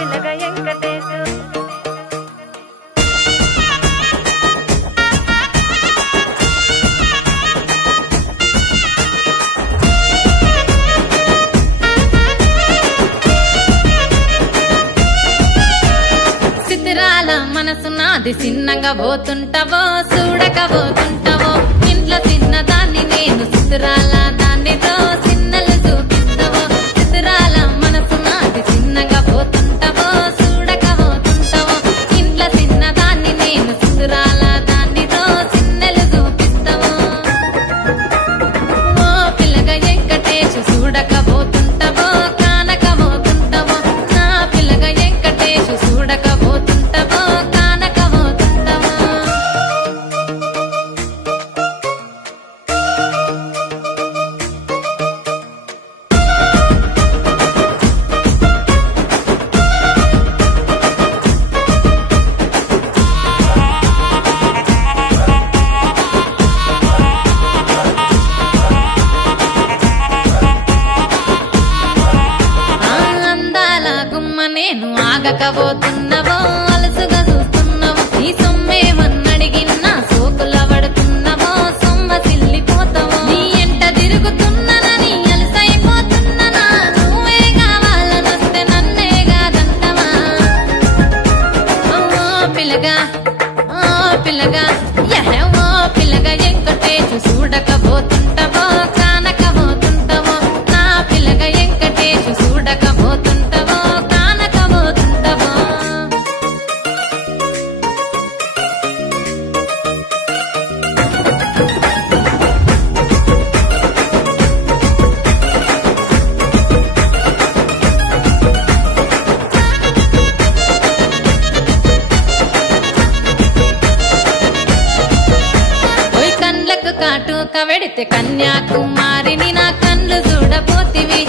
పిల్లగ వెంకటేశు సిద్ధిరాల మనసు నాది చిన్నగా పోతుంటావో చూడక పోతుంటావో ఇంట్లో చిన్నదాన్ని నేను సిద్ధిరాల దాన్నితో చిన్నలు చూపిస్తావో సిద్ధిరాల మనసు నాది చిన్నగా పోతుంటావో చూడక పోతుంటావో ఇంట్లో చిన్నదాన్ని నేను సిద్ధిరాల దాన్నితో చిన్నలు చూపిస్తావో ఓ పిల్లగా వెంకటేశు చూడక పోతుంటావో కానక పోతుంటావో నా పిల్లగా వెంకటేశు చూడక పోతుంటావో కానక పోతుంటావో అందాల గుమ్మ నేను ఆగకపోతున్నావో అలసుగా చూస్తున్నావో నీ సొమ్మేమన్నడిగిన్నా సోకుల పడుతున్నావో సొమ్మ సిల్లిపోతావో నీ ఎంట తిరుగుతున్నానని అలసైపోతున్నానా నువ్వే కావాలనొస్తే నన్నే కాదంటవా ఓ పిల్లగా ఓ పిల్లగా వెంకటేశు చూడకపోతుంటావో కానకపోతుంటావో నా పిల్లగా వెంకటేశు చూడకపోతుంటావో కానకపోతుంటావో ఓయ్ కండ్లకు కాటుక వెడితే కన్యాకుమారిని నా కండ్లు చూడపోతివి